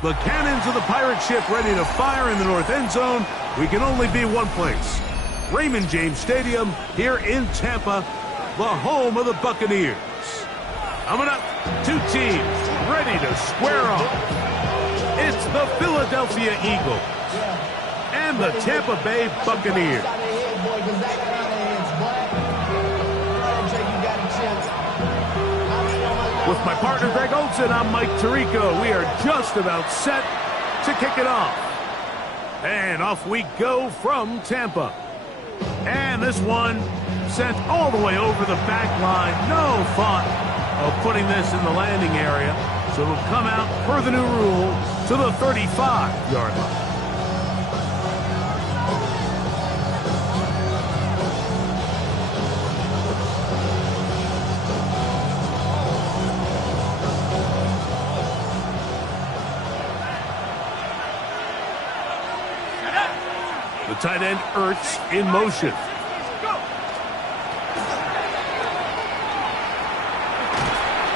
The cannons of the pirate ship ready to fire in the north end zone. We can only be one place. Raymond James Stadium here in Tampa, the home of the Buccaneers. Coming up, two teams ready to square off. It's the Philadelphia Eagles and the Tampa Bay Buccaneers. With my partner Greg Olson, I'm Mike Tirico. We are just about set to kick it off. And off we go from Tampa. And this one sent all the way over the back line. No thought of putting this in the landing area. So it'll come out per the new rule to the 35-yard line. The tight end Ertz in motion.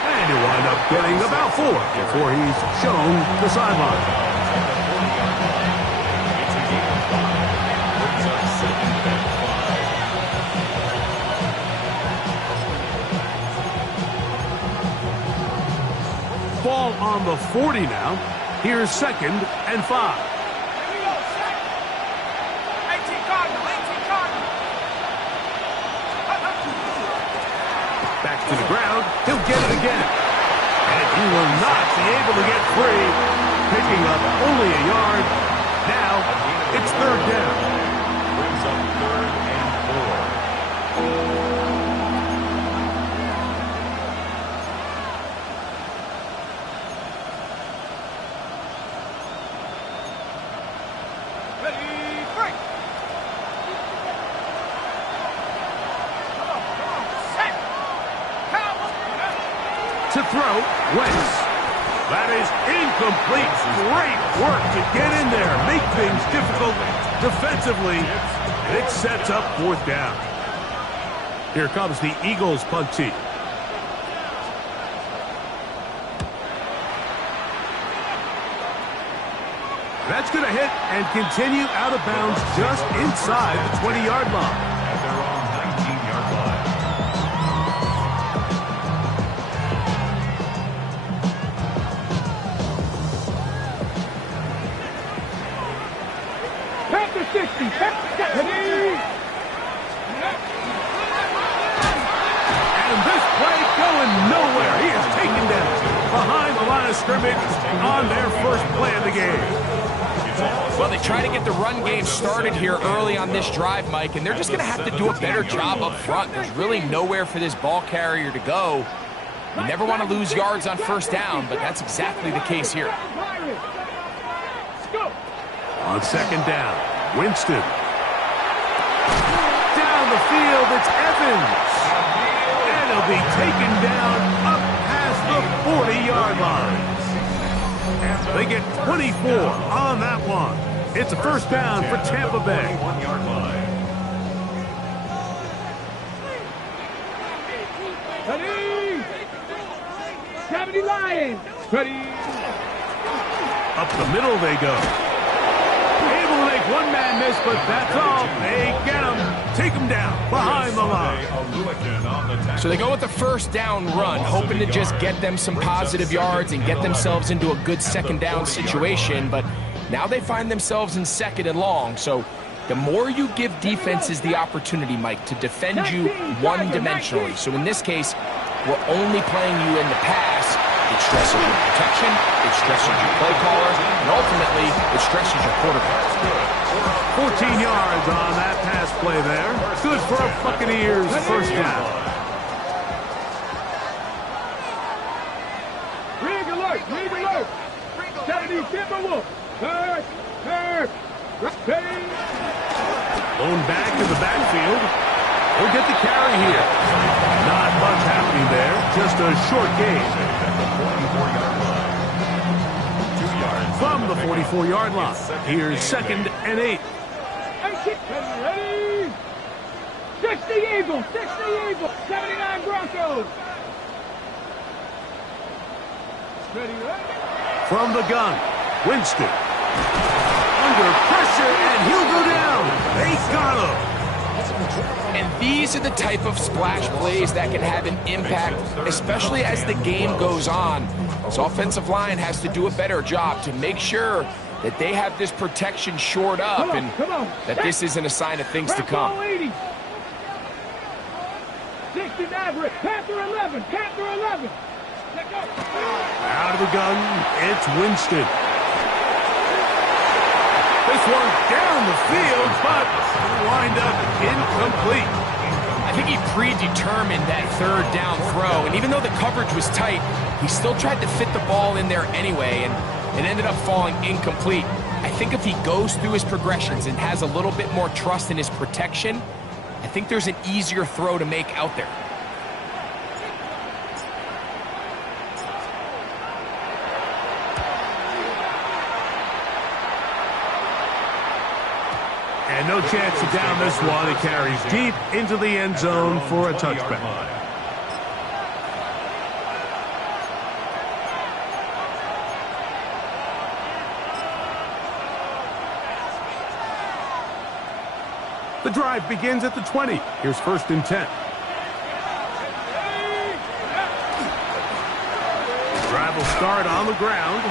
And he'll wind up getting about 4 before he's shown the sideline. Ball on the 40 now. Here's 2nd and 5. Back to the ground. He'll get it again. And he will not be able to get free. Picking up only a yard. Now it's 3rd down. Brings up 3rd and 4. Ready, break. To throw, Wentz. That is incomplete. Great work to get in there, make things difficult defensively. And it sets up 4th down. Here comes the Eagles punt team. That's going to hit and continue out of bounds just inside the 20-yard line. At their own 19-yard line. And this play going nowhere. He is taken down behind the line of scrimmage on their first play of the game. Well, they try to get the run game started here early on this drive, Mike, and they're just going to have to do a better job up front. There's really nowhere for this ball carrier to go. You never want to lose yards on 1st down, but that's exactly the case here. On 2nd down, Winston. Down the field, it's Evans. And he'll be taken down up past the 40-yard line. They get 24 on that one. It's a 1st down for Tampa Bay. 1-yard line. Ready! 70 Lions. Ready. Up the middle they go. Able to make one man miss, but that's all. They get him. Take him down behind the line. So they go with the 1st down run, hoping to just get them some positive yards and get themselves into a good 2nd down situation. But now they find themselves in 2nd and long. So the more you give defenses the opportunity, Mike, to defend you one-dimensionally. So in this case, we're only playing you in the pass. It stresses your protection, it stresses your play caller, and ultimately, it stresses your quarterback. 14 yards on that pass play there. Good for a Buccaneers 1st down. Rig alert, rig alert. 70 Timberwolf. Third. Ready. Blown back in the backfield. He'll get the carry here. Not much happening there. Just a short gain. From the 44-yard line. Here's 2nd and 8. Ready. 60 Eagles. 79 Broncos. Ready. From the gun, Winston. Under pressure, and he'll go down. They got him. And these are the type of splash plays that can have an impact, especially as the game goes on. This offensive line has to do a better job to make sure that they have this protection shored up and that this isn't a sign of things to come. 60 Maverick, Panther 11, Panther 11. Let go. Out of the gun, it's Winston. This one down the field, but wind up incomplete. I think he predetermined that third down throw, and even though the coverage was tight, he still tried to fit the ball in there anyway, and it ended up falling incomplete. I think if he goes through his progressions and has a little bit more trust in his protection, I think there's an easier throw to make out there. And no chance to down this one. It carries deep into the end zone for a touchback. The drive begins at the 20. Here's 1st and 10. The drive will start on the ground.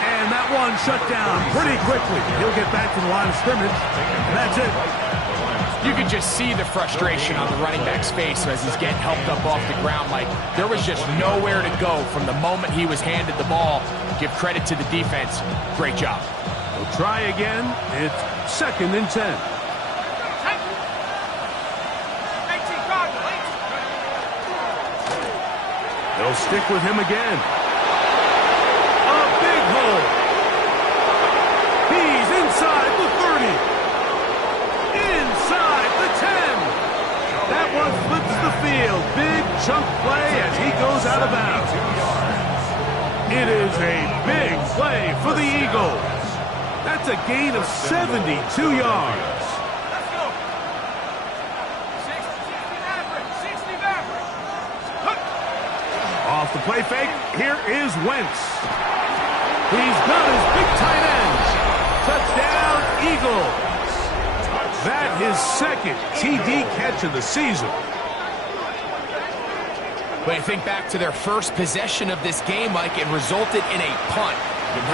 And that one shut down pretty quickly. He'll get back to the line of scrimmage. And that's it. You could just see the frustration on the running back's face as he's getting helped up off the ground. Like, there was just nowhere to go from the moment he was handed the ball. Give credit to the defense. Great job. We'll try again. It's 2nd and 10. They'll stick with him again. A big hole. He's inside the 30. Inside the 10. That one flips the field. Big chunk play as he goes out of bounds. It is a big play for the Eagles. That's a gain of 72 yards. Off the play fake, here is Wentz. He's got his big tight end. Touchdown, Eagles. That his 2nd TD catch of the season. When you think back to their first possession of this game, Mike, it resulted in a punt.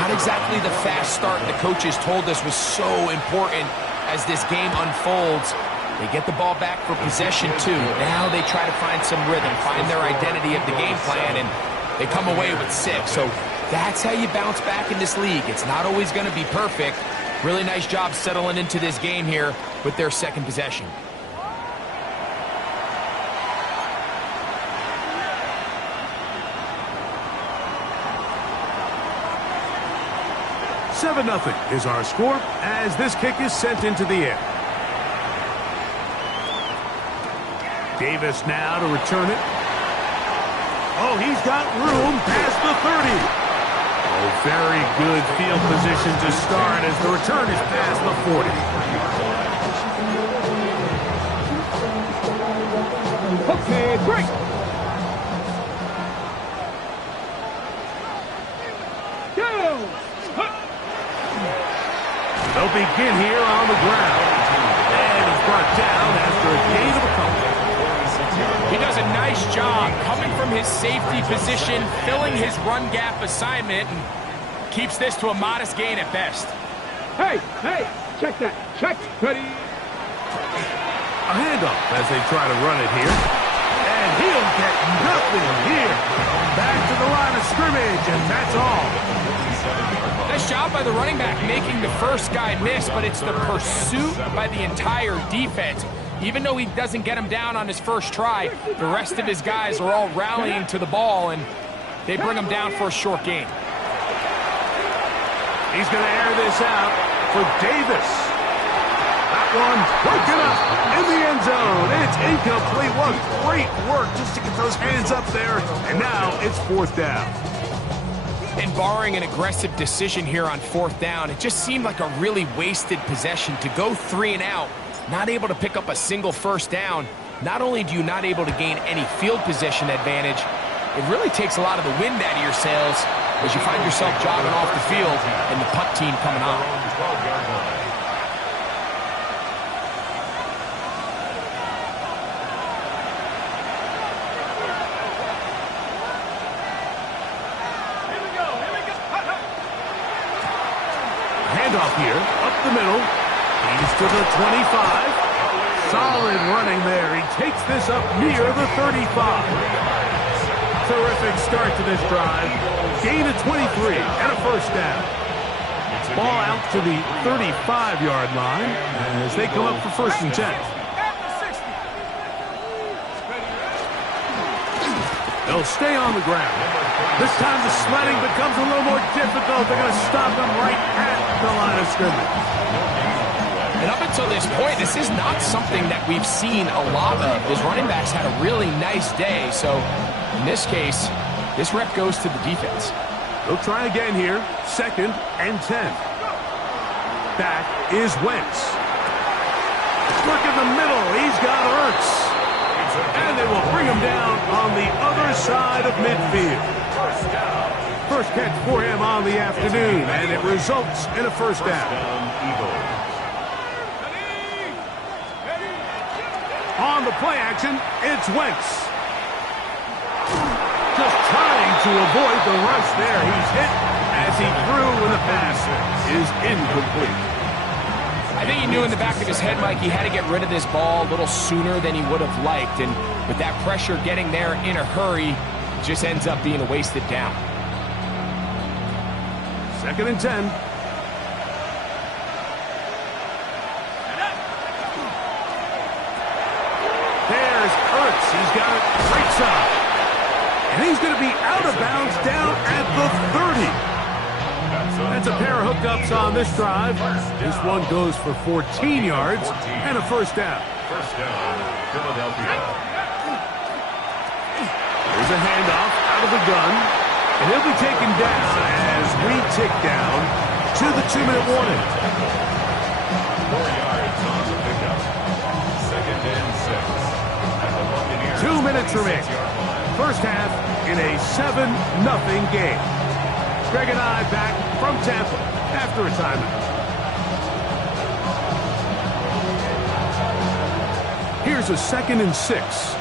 Not exactly the fast start the coaches told us was so important as this game unfolds. They get the ball back for possession 2. Now they try to find some rhythm, find their identity of the game plan, and they come away with 6. So that's how you bounce back in this league. It's not always going to be perfect. Really nice job settling into this game here with their 2nd possession. $7-0 is our score as this kick is sent into the air. Davis now to return it. Oh, he's got room past the 30. Oh, very good field position to start as the return is past the 40. Okay, break. Go. They'll begin here on the ground. And he's brought down after a gain of a couple. He does a nice job coming from his safety position, filling his run gap assignment, and keeps this to a modest gain at best. Hey, check that. Check. Ready. A handoff as they try to run it here. And he'll get nothing here. Back to the line of scrimmage, and that's all. Nice job by the running back making the first guy miss, but it's the pursuit by the entire defense. Even though he doesn't get him down on his first try, the rest of his guys are all rallying to the ball, and they bring him down for a short gain. He's going to air this out for Davis. That one broken up in the end zone. It's incomplete. What great work just to get those hands up there. And now it's 4th down. And barring an aggressive decision here on 4th down, it just seemed like a really wasted possession to go 3 and out. Not able to pick up a single first down. Not only do you not able to gain any field position advantage, it really takes a lot of the wind out of your sails as you find yourself jogging off the field and the punt team coming on. Handoff here, up the middle. He's to the 25. Solid running there. He takes this up near the 35. Terrific start to this drive. Gain of 23 and a first down. Ball out to the 35-yard line as they come up for first and 10. They'll stay on the ground. This time the sledding becomes a little more difficult. They're going to stop them right at the line of scrimmage. And up until this point, this is not something that we've seen a lot of. His running backs had a really nice day. So in this case, this rep goes to the defense. They'll try again here. 2nd and 10. Back is Wentz. Look in the middle. He's got Ertz. And they will bring him down on the other side of midfield. First catch for him on the afternoon, and it results in a first down. On the play action, it's Wentz. Just trying to avoid the rush there. He's hit as he threw, and the pass is incomplete. I think he knew in the back of his head, Mike, he had to get rid of this ball a little sooner than he would have liked. And with that pressure getting there in a hurry, it just ends up being a wasted down. 2nd and 10. There's Ertz. He's got it right side. And he's going to be out of bounds down at the 30. That's a pair of hookups on this drive. This one goes for 14 yards and a first down. First down, Philadelphia. There's a handoff out of the gun. And he'll be taken down as we tick down to the 2-minute warning. 4 yards on the pickup. 2nd and 6. At the Buccaneers. 2 minutes remaining. First half in a 7-0 game. Greg and I back from Tampa after a timeout. Here's a 2nd and 6.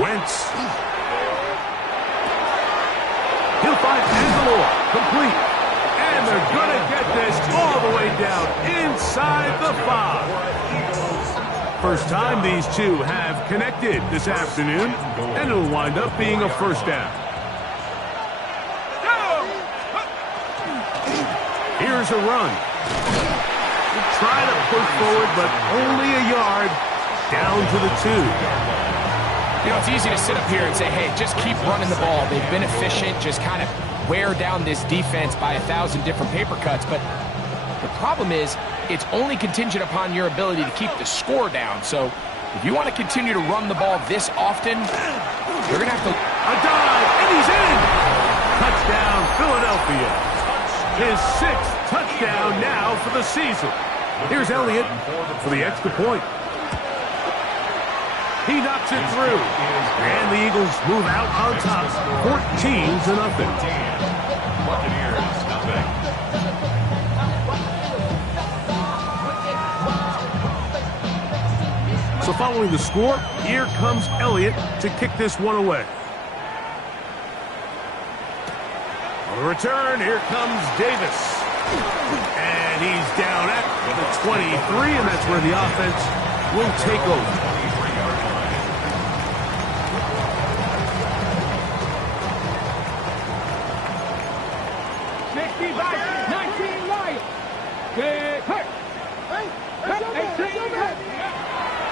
Wentz. He'll find Angelor. Complete. And they're going to get this all the way down inside the 5. First time these two have connected this afternoon, and it'll wind up being a first down. Here's a run. Try to push forward, but only a yard down to the 2. You know, it's easy to sit up here and say, hey, just keep running the ball. They've been efficient, just kind of wear down this defense by 1,000 different paper cuts. But the problem is, it's only contingent upon your ability to keep the score down. So if you want to continue to run the ball this often, you're going to have to... A dive, and he's in! Touchdown, Philadelphia. His 6th touchdown now for the season. Here's Elliott for the extra point. He knocks it through. And the Eagles move out on top, 14-0. Buccaneers, nothing. So following the score, here comes Elliott to kick this one away. On the return, here comes Davis. And he's down at the 23, and that's where the offense will take over.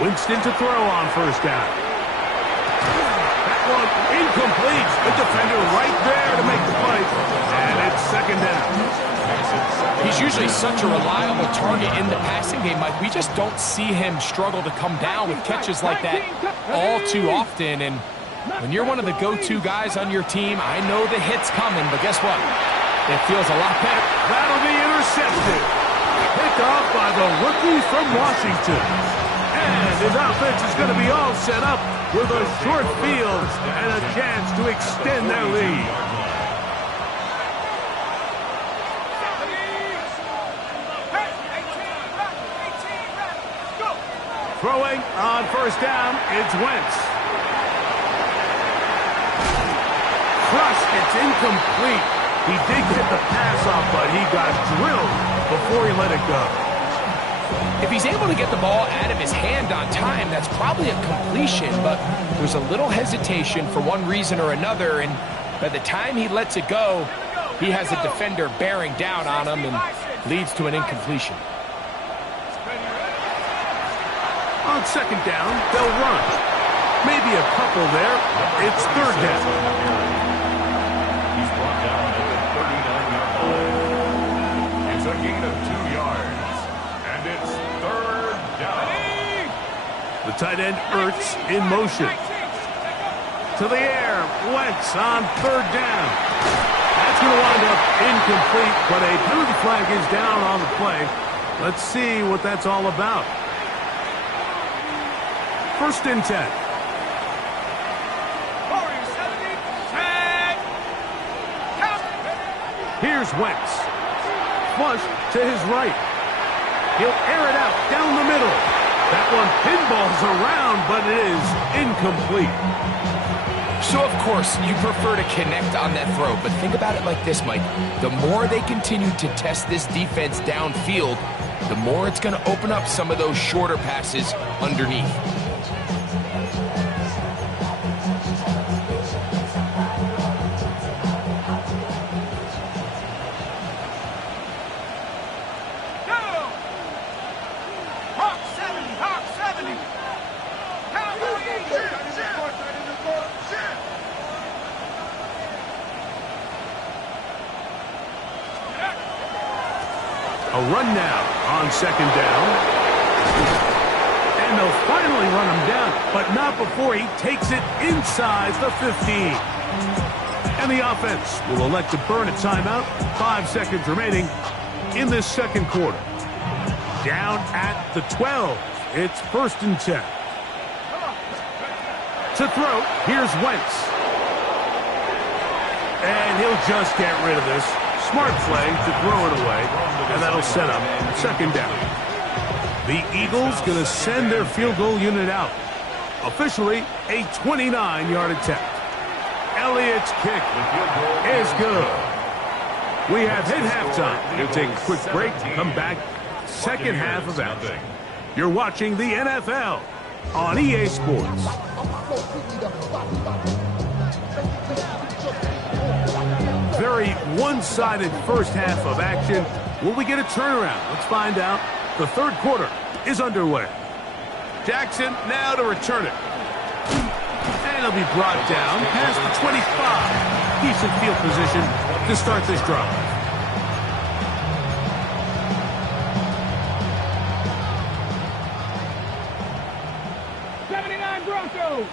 Winston to throw on first down. That one incomplete. The defender right there to make the play. And it's 2nd down. He's usually such a reliable target in the passing game, Mike. We just don't see him struggle to come down with catches like that all too often. And when you're one of the go-to guys on your team, I know the hit's coming, but guess what? It feels a lot better. That'll be intercepted. Picked off by the rookie from Washington. And his offense is going to be all set up with a short field and a chance to extend their lead. Throwing on first down, it's Wentz. Crushed, it's incomplete. He did get the pass off, but he got drilled before he let it go. If he's able to get the ball out of his hand on time, that's probably a completion, but there's a little hesitation for one reason or another, and by the time he lets it go, he has a defender bearing down on him and leads to an incompletion. On second down, they'll run. Maybe a couple there. It's third down. He's brought down at the 39-yard line. It's a gain of 2 yards. And it's third down. The tight end, Ertz, in motion. To the air, Wentz on third down. That's going to wind up incomplete, but a penalty flag is down on the play. Let's see what that's all about. First and 10. Here's Wentz. Flush to his right. He'll air it out down the middle. That one pinballs around, but it is incomplete. So, of course, you prefer to connect on that throw, but think about it like this, Mike. The more they continue to test this defense downfield, the more it's going to open up some of those shorter passes underneath. A run now on second down. And they'll finally run him down, but not before he takes it inside the 15. And the offense will elect to burn a timeout. 5 seconds remaining in this second quarter. Down at the 12. It's first and 10. To throw, here's Wentz. And he'll just get rid of this. Smart play to throw it away, and that'll set up second down. The Eagles going to send their field goal unit out. Officially, a 29-yard attempt. Elliott's kick is good. We have hit halftime. We'll take a quick break and come back. Second half of action. You're watching the NFL on EA Sports. Very one-sided first half of action. Will we get a turnaround? Let's find out. The third quarter is underway. Jackson now to return it. And it'll be brought down past the 25. Decent field position to start this drive. Broncos.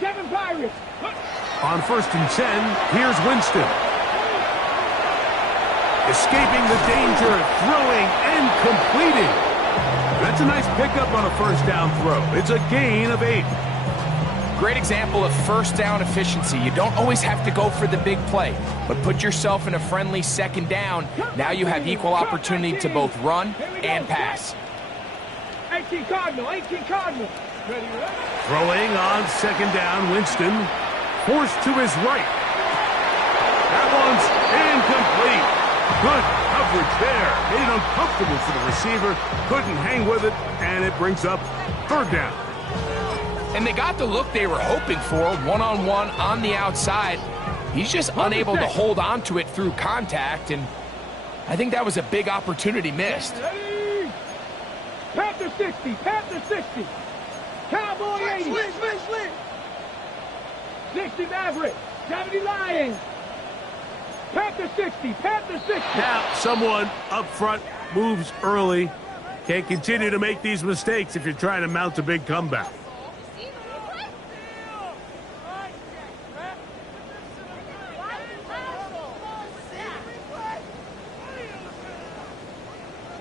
7 Pirates. On first and 10, here's Winston. Escaping the danger, throwing and completing. That's a nice pickup on a first down throw. It's a gain of 8. Great example of first down efficiency. You don't always have to go for the big play, but put yourself in a friendly second down. Now you have equal opportunity to both run and pass. 18 Cardinal. Throwing on second down, Winston. Forced to his right. That one's incomplete. Good coverage there. Made it uncomfortable for the receiver. Couldn't hang with it, and it brings up third down. And they got the look they were hoping for, one-on-one on the outside. He's just unable to hold on to it through contact, and I think that was a big opportunity missed. Panther 60. Cowboy 80. 60 Maverick. 70 Lions. Panther 60. Now, someone up front moves early. Can't continue to make these mistakes if you're trying to mount a big comeback.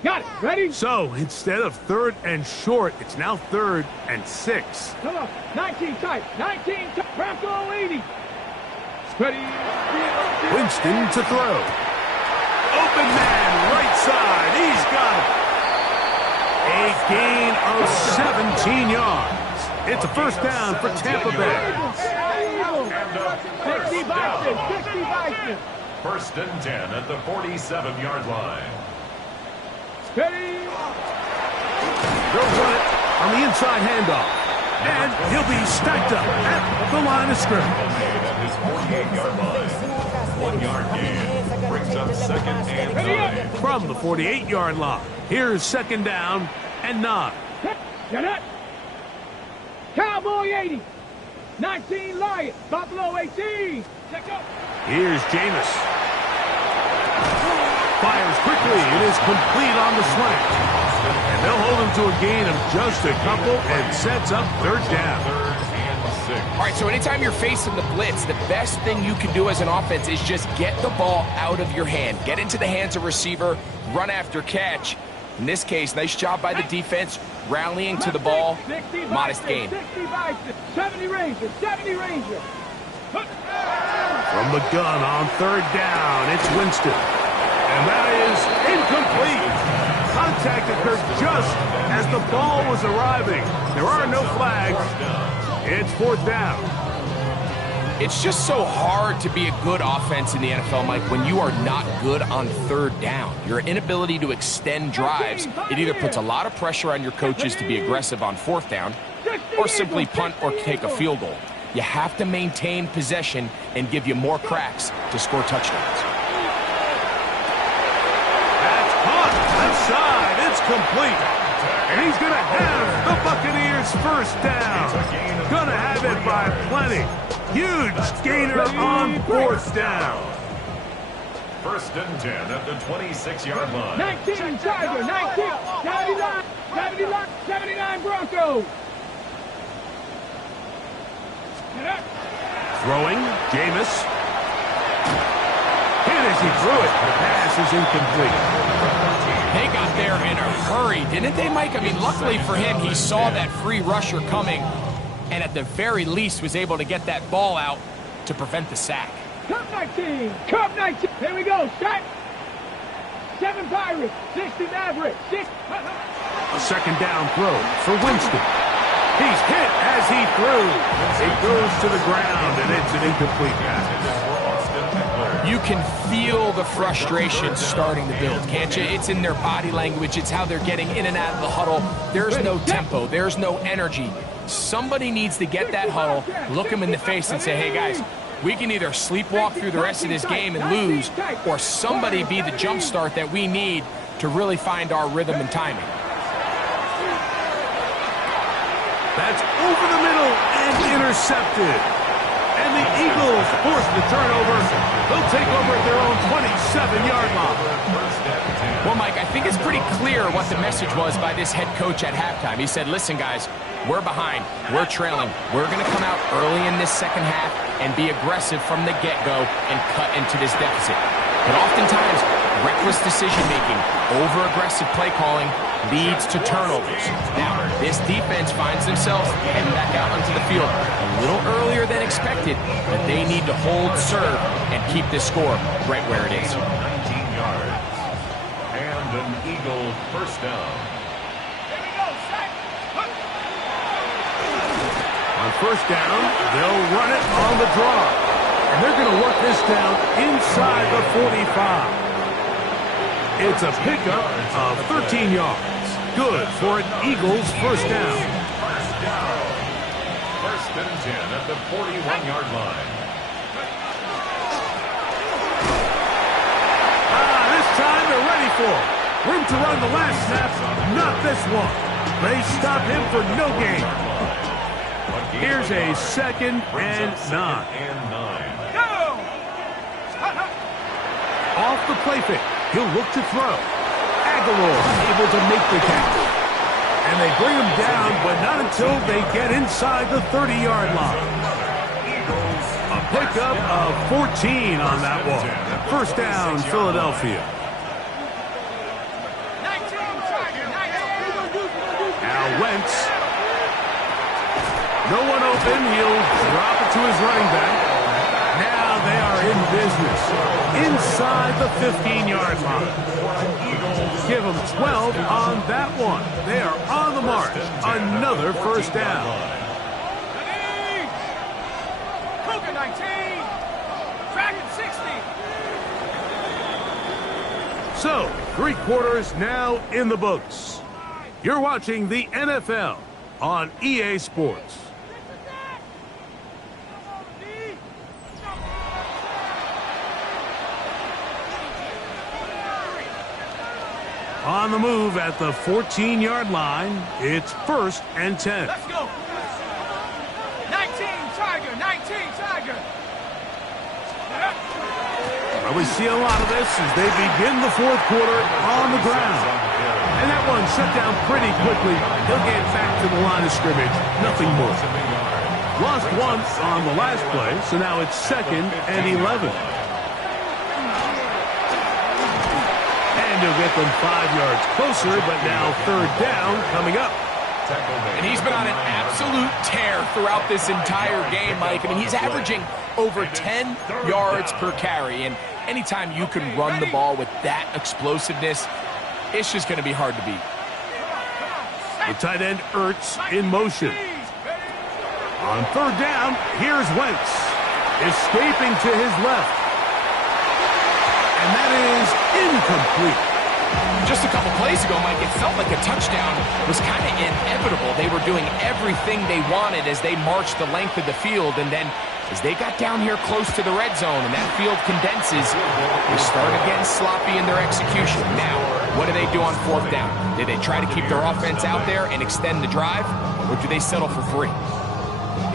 Got it. Ready? So instead of 3rd and short, it's now 3rd and 6. Come on. 19 tight. 19 tight. Bronco 80. Ready. Winston to throw. Open man, right side. He's got it. A gain of 17 yards. It's a first down for Tampa Bay. 60 Bison. 60 Bison. First and 10 at the 47-yard line. Ready. They'll run it on the inside handoff. And he'll be stacked up at the line of scrimmage. At his 48-yard line. 1 yard gain. Brings up second and 9. From the 48-yard line, here's second down and 9. Get it. Cowboy 80. 19 Lion. Buffalo 18. Check up. Here's Jameis. Fires quickly. It is complete on the slant. And they'll hold him to a gain of just a couple and sets up third down. Third and 6. All right, so anytime you're facing the blitz, the best thing you can do as an offense is just get the ball out of your hand. Get into the hands of receiver, run after catch. In this case, nice job by the defense, rallying to the ball. Modest gain. 60 Bison. 70 Ranger. 70 Ranger. From the gun on third down, it's Winston. And that is incomplete. Contact occurred just as the ball was arriving. There are no flags. It's fourth down. It's just so hard to be a good offense in the NFL, Mike, when you are not good on third down. Your inability to extend drives, it either puts a lot of pressure on your coaches to be aggressive on fourth down or simply punt or take a field goal. You have to maintain possession and give you more cracks to score touchdowns. That's caught outside. It's complete. And he's going to have the Buccaneers first down. Going to have it by plenty. Huge gainer on fourth down. First and 10 at the 26-yard line. 19 Tiger. 19. 79. 79. 79 Broncos. Throwing, Jameis. Hit as he threw it. The pass is incomplete. They got there in a hurry, didn't they, Mike? I mean, luckily for him, he saw that free rusher coming and at the very least was able to get that ball out to prevent the sack. Cup 19. Cup 19. Here we go. Sack. 7 Pirates. 60 Mavericks. 6. A second down throw for Winston. He's hit as he threw. It goes to the ground, and it's an incomplete pass. You can feel the frustration starting to build, can't you? It's in their body language. It's how they're getting in and out of the huddle. There's no tempo. There's no energy. Somebody needs to get that huddle, look them in the face and say, hey, guys, we can either sleepwalk through the rest of this game and lose, or somebody be the jump start that we need to really find our rhythm and timing. That's over the middle and intercepted. And the Eagles force the turnover. They'll take over at their own 27-yard line. Well, Mike, I think it's pretty clear what the message was by this head coach at halftime. He said, listen, guys, we're behind. We're trailing. We're going to come out early in this second half and be aggressive from the get-go and cut into this deficit. But oftentimes, reckless decision-making, over-aggressive play calling leads to turnovers. Now, this defense finds themselves heading back out onto the field a little earlier than expected, but they need to hold serve and keep this score right where it is. 19 yards. And an Eagle first down. On first down, they'll run it on the draw. And they're going to work this down inside the 45. It's a pickup of 13 yards. Good for an Eagles first down. First and 10 at the 41-yard line. This time they're ready for it. Room to run the last snap, not this one. They stop him for no gain. Here's a second and 9. Off the play fake. He'll look to throw. Aguilar able to make the catch. And they bring him down, but not until they get inside the 30-yard line. A pickup of 14 on that one. First down, Philadelphia. 19. Now Wentz. No one open. He'll drop it to his running back. Now they are in business inside the 15-yard line. Give them 12 on that one. They are on the mark. Another first down. 19. Dragon 60. So, 3 quarters now in the books. You're watching the NFL on EA Sports. On the move at the 14-yard line, it's 1st and 10. Let's go. 19 Tiger, 19 Tiger. Well, we see a lot of this as they begin the 4th quarter on the ground. And that one shut down pretty quickly. He'll get back to the line of scrimmage. Nothing more. Lost once on the last play, so now it's 2nd and 11. And he'll get them 5 yards closer, but now 3rd down coming up. And he's been on an absolute tear throughout this entire game, Mike. I mean, he's averaging over 10 yards per carry. And anytime you can run the ball with that explosiveness, it's just going to be hard to beat. The tight end Ertz in motion. On 3rd down, here's Wentz. Escaping to his left. And that is incomplete. Just a couple plays ago, Mike, it felt like a touchdown was kind of inevitable. They were doing everything they wanted as they marched the length of the field, and then as they got down here close to the red zone and that field condenses, they started getting sloppy in their execution. Now, what do they do on 4th down? Do they try to keep their offense out there and extend the drive, or do they settle for 3?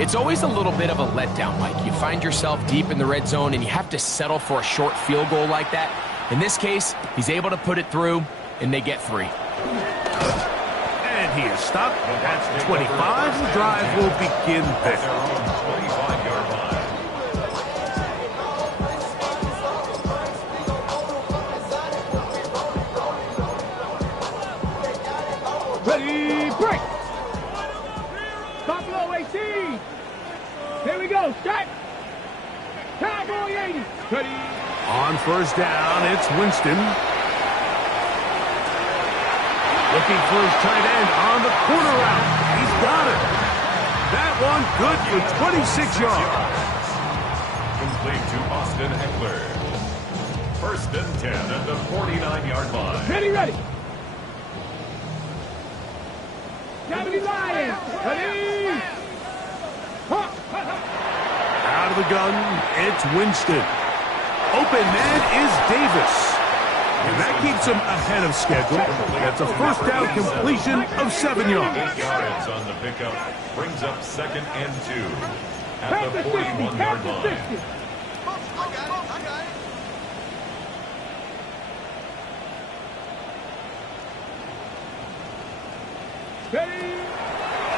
It's always a little bit of a letdown, Mike. You find yourself deep in the red zone, and you have to settle for a short field goal like that. In this case, he's able to put it through, and they get 3. And he is stopped at 25. The drive will begin there. 25-yard line. Ready, break. Buffalo 18. Here we go, shot. Cowboy 80. Ready. On 1st down, it's Winston. Looking for his tight end on the corner route. He's got it. That one good for 26 yards. Complete to Austin Eckler. 1st and 10 at the 49-yard line. Ready, ready. Cavity Lions. Ready. Out of the gun, it's Winston. Open man is Davis. And that keeps him ahead of schedule. That's a 1st down completion of 7 yards. 8 yards on the pickup. Brings up 2nd and 2 at the 41-yard line.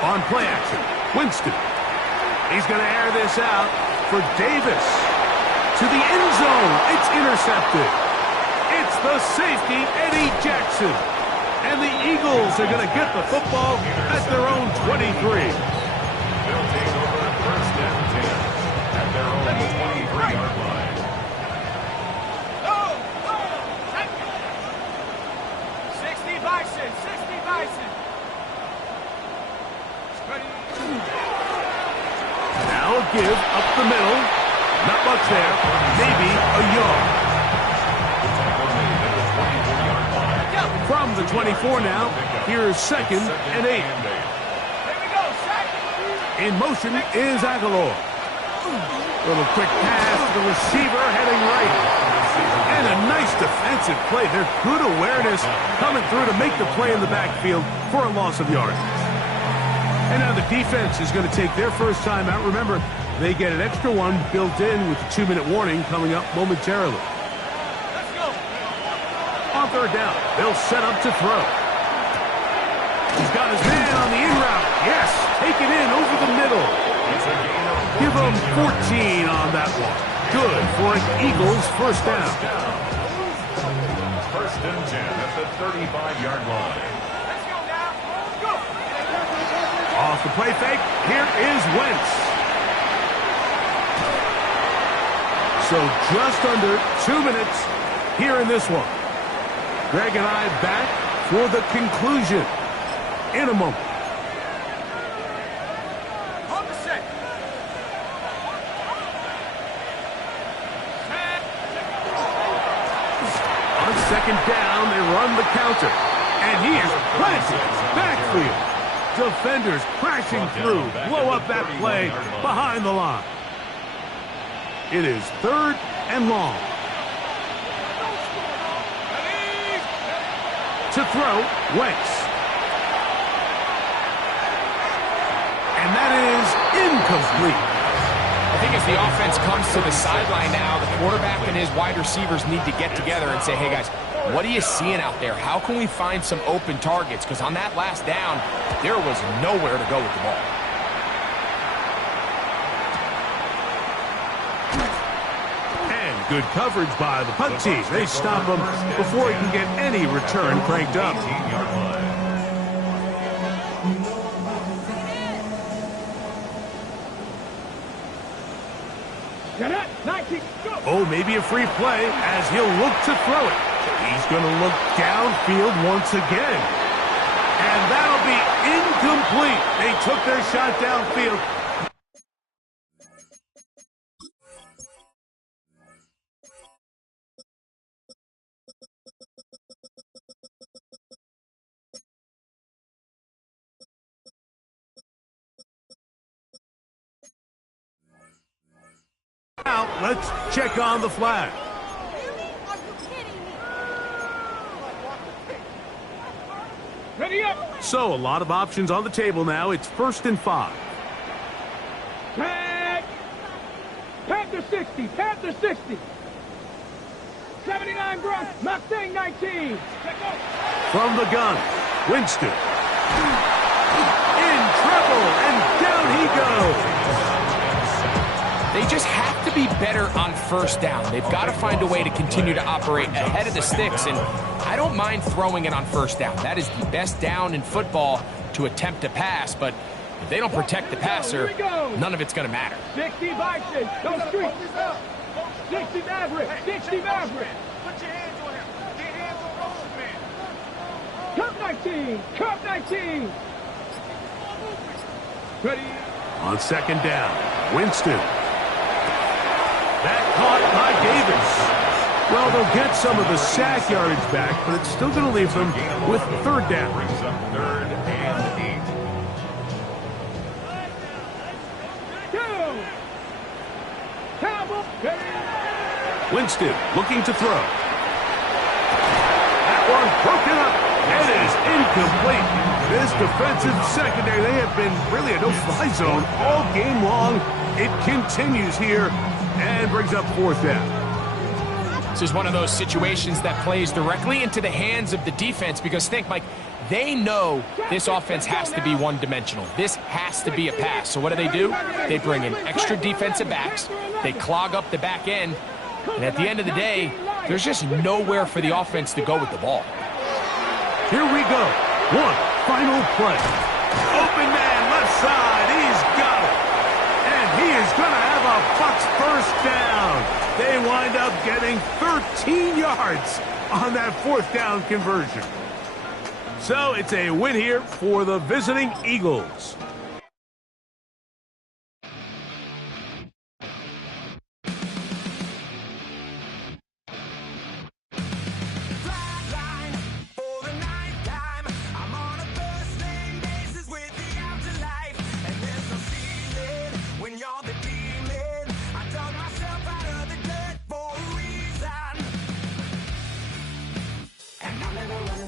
On play action, Winston. He's going to air this out for Davis. To the end zone. It's intercepted. It's the safety, Eddie Jackson. And the Eagles are going to get the football at their own 23. They'll take over 1st and 10 at their own 23-yard line. 60 Bison, 60 Bison. Now a give up the middle. Not much there. Maybe a yard. From the 24 now, here's 2nd and 8. In motion is Aguilar. Little quick pass to the receiver heading right. And a nice defensive play. There's good awareness coming through to make the play in the backfield for a loss of yardage. And now the defense is going to take their first time out. Remember, they get an extra one built in with the 2-minute warning coming up momentarily. Let's go. On 3rd down, they'll set up to throw. He's got his man on the in route. Yes, take it in over the middle. Give him 14 on that one. Good for an Eagles 1st down. 1st and 10 at the 35-yard line. Let's go now. Go. Off the play fake, here is Wentz. So just under 2 minutes here in this one. Greg and I back for the conclusion in a moment. On the set. On second down, they run the counter. And he is planted backfield. Defenders crashing through, blow up that play behind the line. It is 3rd and long. To throw, Wentz. And that is incomplete. I think as the offense comes to the sideline now, the quarterback and his wide receivers need to get together and say, hey guys, what are you seeing out there? How can we find some open targets? Because on that last down, there was nowhere to go with the ball. Good coverage by the punt team. They stop him before he can get any return cranked up. Get it. 19. Go. Oh, maybe a free play as he'll look to throw it. He's going to look downfield once again. And that'll be incomplete. They took their shot downfield. Now, let's check on the flag. Ready up. So, a lot of options on the table now. It's 1st and 5. Tag. Panther 60. Panther 60. 79 Grunt. Mustang 19. From the gun, Winston. In trouble, and down he goes. They just have to be better on 1st down. They've got to find a way to continue to operate ahead of the sticks, and I don't mind throwing it on 1st down. That is the best down in football to attempt to pass, but if they don't protect the passer, none of it's going to matter. 60 Bison. Go street. 60 Maverick. 60 Maverick. Put your hands on him. Get hands on Roseman. Cup 19. Cup 19. Ready. On 2nd down, Winston. That caught by Davis. Well, they'll get some of the sack yardage back, but it's still going to leave them with 3rd down. Brings up 3rd and 2. Cowboy. Winston looking to throw. That one broken up. It is incomplete. This defensive secondary, they have been really a no-fly zone all game long. It continues here and brings up 4th down. This is one of those situations that plays directly into the hands of the defense because think, Mike, they know this offense has to be one-dimensional. This has to be a pass. So what do? They bring in extra defensive backs. They clog up the back end. And at the end of the day, there's just nowhere for the offense to go with the ball. Here we go. One final play. Open man left side. He's got it. And he is going to have a Bucs 1st down. They wind up getting 13 yards on that 4th down conversion. So it's a win here for the visiting Eagles.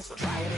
So try it